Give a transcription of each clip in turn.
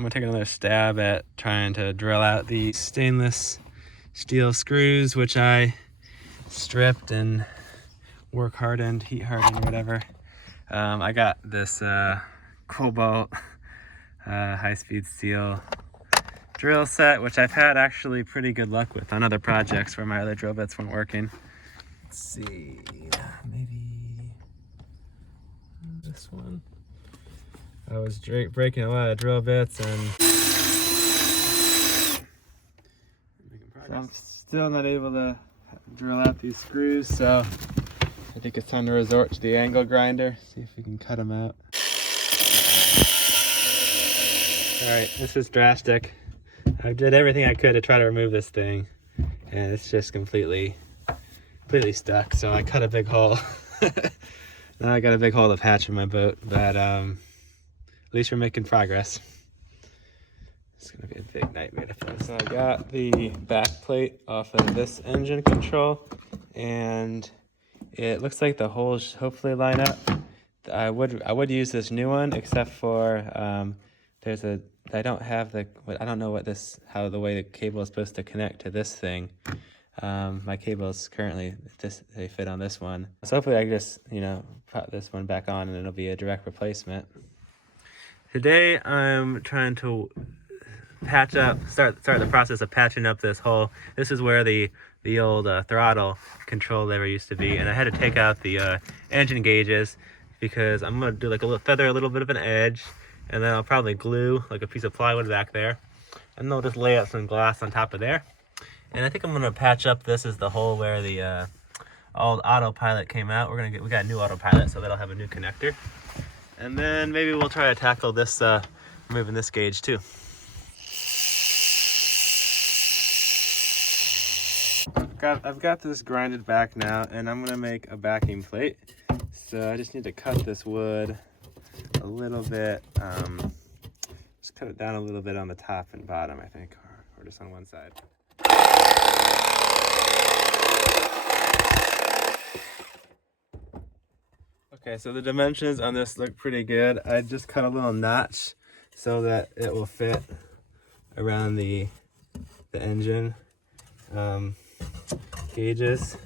I'm gonna take another stab at trying to drill out the stainless steel screws, which I stripped and work hardened, heat hardened, whatever. I got this Cobalt high-speed steel drill set, which I've had actually pretty good luck with on other projects where my other drill bits weren't working. Let's see, maybe this one. I was breaking a lot of drill bits and I'm still not able to drill out these screws, so I think it's time to resort to the angle grinder, see if we can cut them out. Alright, this is drastic. I did everything I could to try to remove this thing, and it's just completely stuck, so I cut a big hole. Now I got a big hole to patch in my boat, but at least we're making progress. It's gonna be a big nightmare to fix. So I got the back plate off of this engine control, and it looks like the holes hopefully line up. I would use this new one, except for I don't have I don't know how the way the cable is supposed to connect to this thing. My cables currently they fit on this one, so hopefully I can just put this one back on and it'll be a direct replacement. Today I'm trying to patch up, start the process of patching up this hole. This is where the old throttle control lever used to be, and I had to take out the engine gauges because I'm gonna do like feather a little bit of an edge, and then I'll probably glue like a piece of plywood back there, and then I'll just lay out some glass on top of there. And I think I'm gonna patch up. This is the hole where the old autopilot came out. We got a new autopilot, so that'll have a new connector. And then maybe we'll try to tackle this, removing this gauge too. I've got this grinded back now, and I'm gonna make a backing plate. So I just need to cut this wood a little bit, just cut it down a little bit on the top and bottom, I think, or just on one side. Okay, so the dimensions on this look pretty good. I just cut a little notch so that it will fit around the engine gauges,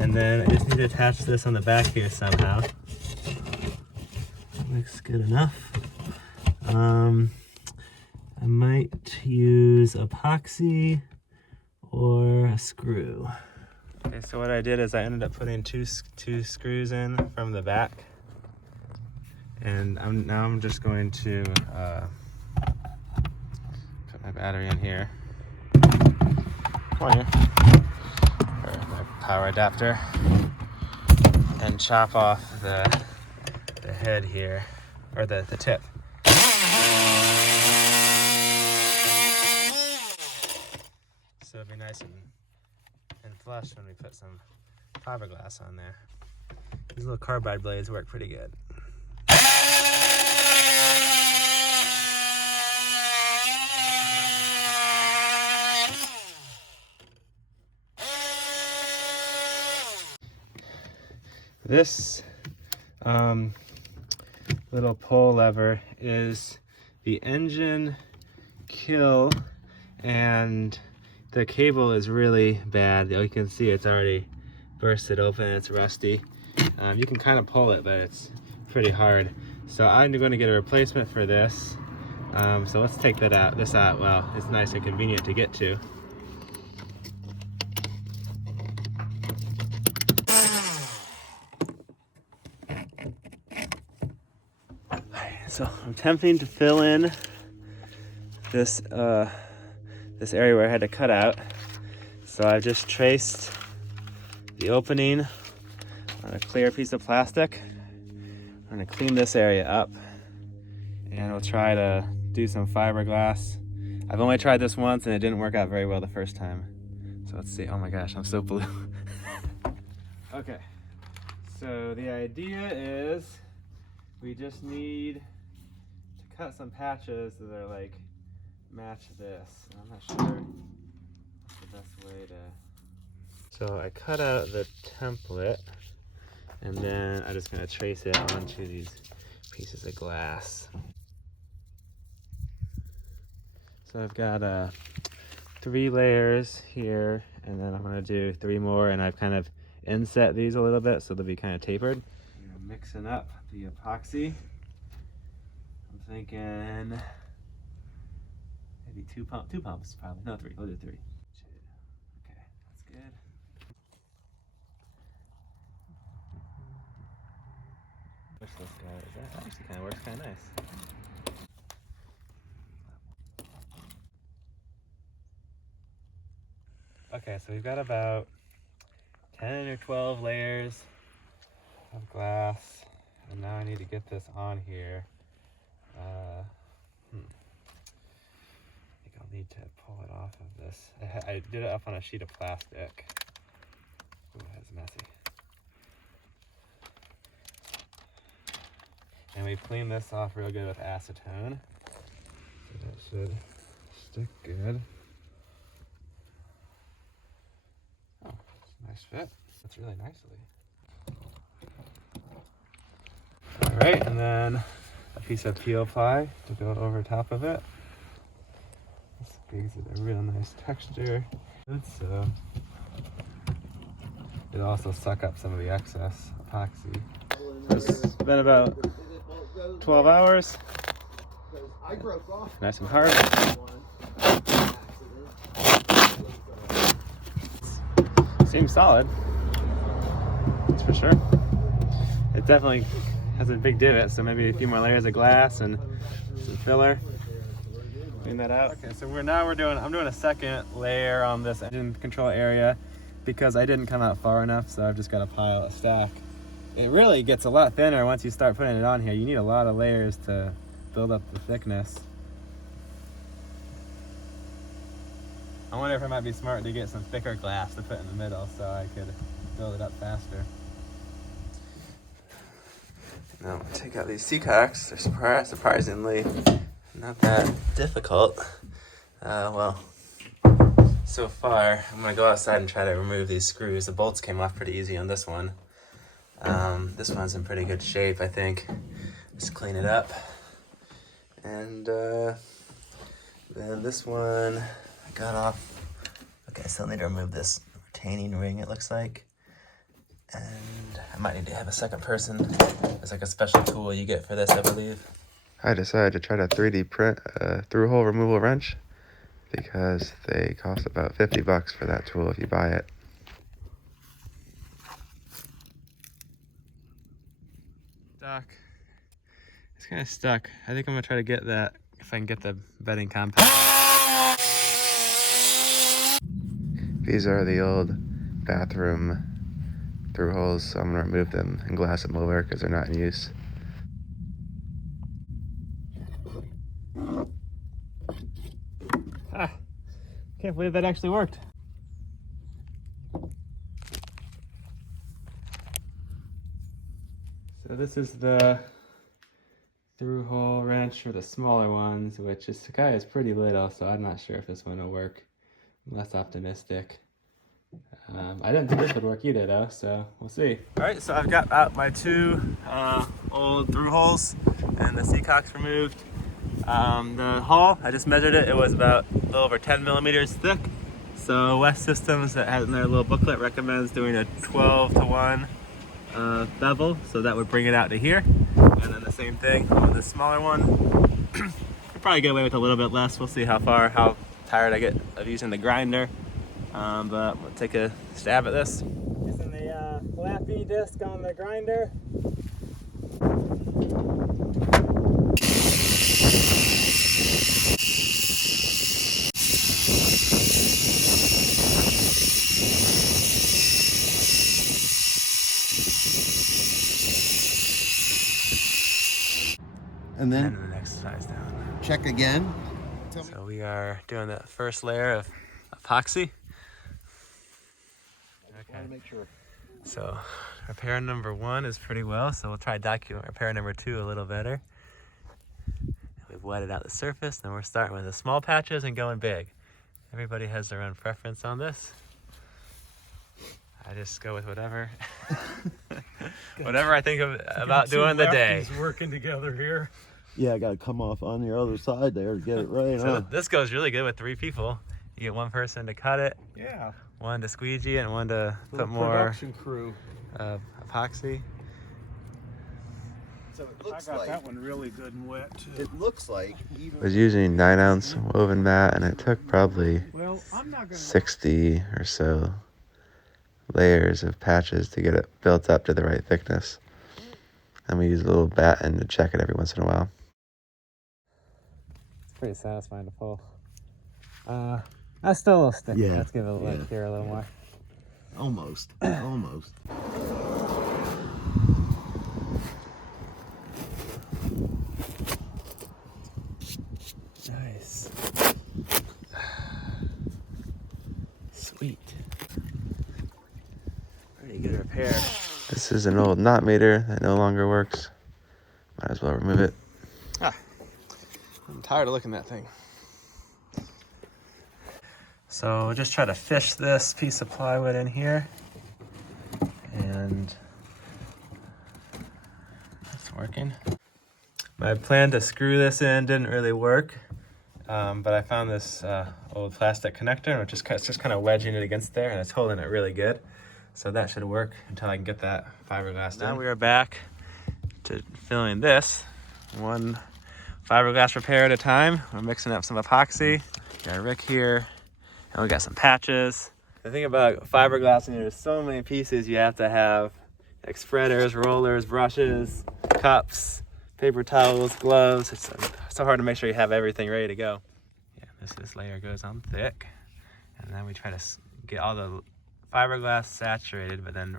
and then I just need to attach this on the back here somehow. Looks good enough. I might use epoxy or a screw. Okay, so what I did is I ended up putting two screws in from the back, and now I'm just going to put my battery in here. Come on here. Or my power adapter, and chop off the head here, or the tip. So it'll be nice and flush when we put some fiberglass on there. These little carbide blades work pretty good. This little pull lever is the engine kill, and the cable is really bad. You can see it's already bursted open, it's rusty. You can kind of pull it, but it's pretty hard. So I'm going to get a replacement for this. So let's take this out. Well, it's nice and convenient to get to. So I'm attempting to fill in this this area where I had to cut out. So I've just traced the opening on a clear piece of plastic. I'm gonna clean this area up, and we'll try to do some fiberglass. I've only tried this once and it didn't work out very well the first time. So let's see. Oh my gosh, I'm so blue. Okay, so the idea is we just need to cut some patches that are like match this. I'm not sure what's the best way to. So I cut out the template, and then I'm just going to trace it onto these pieces of glass. So I've got 3 layers here, and then I'm gonna do 3 more, and I've kind of inset these a little bit so they'll be kind of tapered. I'm mixing up the epoxy. I'm thinking maybe 2 pumps probably. No, 3. We'll do 3. Okay, that's good. Wish this guy is that actually kind of works kind of nice. Okay, so we've got about 10 or 12 layers of glass, and now I need to get this on here. I think I'll need to pull it off of this. I did it up on a sheet of plastic. Ooh, that's messy. And we cleaned this off real good with acetone. So that should stick good. Oh, nice fit. That's really nicely. All right, and then a piece of peel ply to go over top of it. This gives it a real nice texture. So it'll also suck up some of the excess epoxy. It's been about 12 hours. Nice and hard. Seems solid. That's for sure. It definitely has a big divot, so maybe a few more layers of glass and some filler. Clean that out. Okay, so I'm doing a second layer on this engine control area because I didn't come out far enough, so I've just got a pile of stack. It really gets a lot thinner once you start putting it on here. You need a lot of layers to build up the thickness. I wonder if it might be smart to get some thicker glass to put in the middle so I could build it up faster. Now I'm gonna take out these seacocks. They're surprisingly not that difficult. Well, so far I'm gonna go outside and try to remove these screws. The bolts came off pretty easy on this one. This one's in pretty good shape, I think. Just clean it up. And then this one I got off. Okay, I still need to remove this retaining ring, it looks like. And I might need to have a second person. There's like a special tool you get for this, I believe. I decided to try to 3D print a through-hole removal wrench because they cost about $50 for that tool if you buy it. It's kind of stuck. I think I'm gonna try to get that, if I can get the bedding compact. These are the old bathroom through holes, so I'm gonna remove them and glass them over because they're not in use. Can't believe that actually worked. So this is the through hole wrench for the smaller ones, which this guy is pretty little, so I'm not sure if this one will work. I'm less optimistic. I didn't think this would work either though, so we'll see. All right, so I've got out my 2 old through holes and the seacocks removed. The hull, I just measured it. It was about a little over 10 millimeters thick. So West Systems, that has in their little booklet, recommends doing a 12-to-1 bevel, so that would bring it out to here. And then the same thing on the smaller one. I'll probably get away with a little bit less. We'll see how tired I get of using the grinder. But we'll take a stab at this. Using the flappy disc on the grinder. And then the next size down. check again. So we are doing the first layer of epoxy. Okay. Make sure. So repair number 1 is pretty well, so we'll try to document repair number 2 a little better. We've wetted out the surface, then we're starting with the small patches and going big. Everybody has their own preference on this. I just go with whatever whatever I think about doing the day. Working together here. Yeah, I got to come off on the other side there to get it right. So this goes really good with 3 people. You get one person to cut it, Yeah. one to squeegee, and one to put more production crew. epoxy. So it I looks got like that one really good and wet too. it looks like even I was using 9-ounce woven mat, and it took probably Well, I'm not gonna 60 or so layers of patches to get it built up to the right thickness. And we use a little batten to check it every once in a while. It's pretty satisfying to pull. That's still a little sticky. Yeah, Let's give it a yeah. lick here a little more. almost. Nice. Sweet. Pretty good repair. This is an old knot meter that no longer works. Might as well remove it. I'm tired of looking at that thing. So we'll just try to fish this piece of plywood in here. And it's working. My plan to screw this in didn't really work, but I found this old plastic connector, which is just kind of wedging it against there, and it's holding it really good. So that should work until I can get that fiberglass in. Now we are back to filling this one fiberglass repair at a time. We're mixing up some epoxy. Got a rick here, and we got some patches. The thing about fiberglassing, there's so many pieces you have to have, like spreaders, rollers, brushes, cups, paper towels, gloves. It's so hard to make sure you have everything ready to go. Yeah, this layer goes on thick, and then we try to get all the fiberglass saturated, but then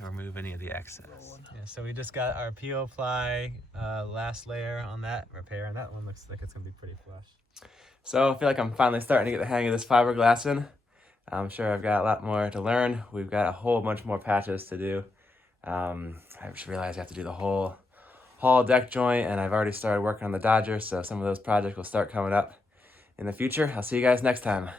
remove any of the excess. Yeah, so we just got our PO ply last layer on that repair, and that one looks like it's gonna be pretty flush. So I feel like I'm finally starting to get the hang of this fiberglassing. I'm sure I've got a lot more to learn. We've got a whole bunch more patches to do. I just realized I have to do the whole hull deck joint, and I've already started working on the Dodger, so some of those projects will start coming up in the future. I'll see you guys next time.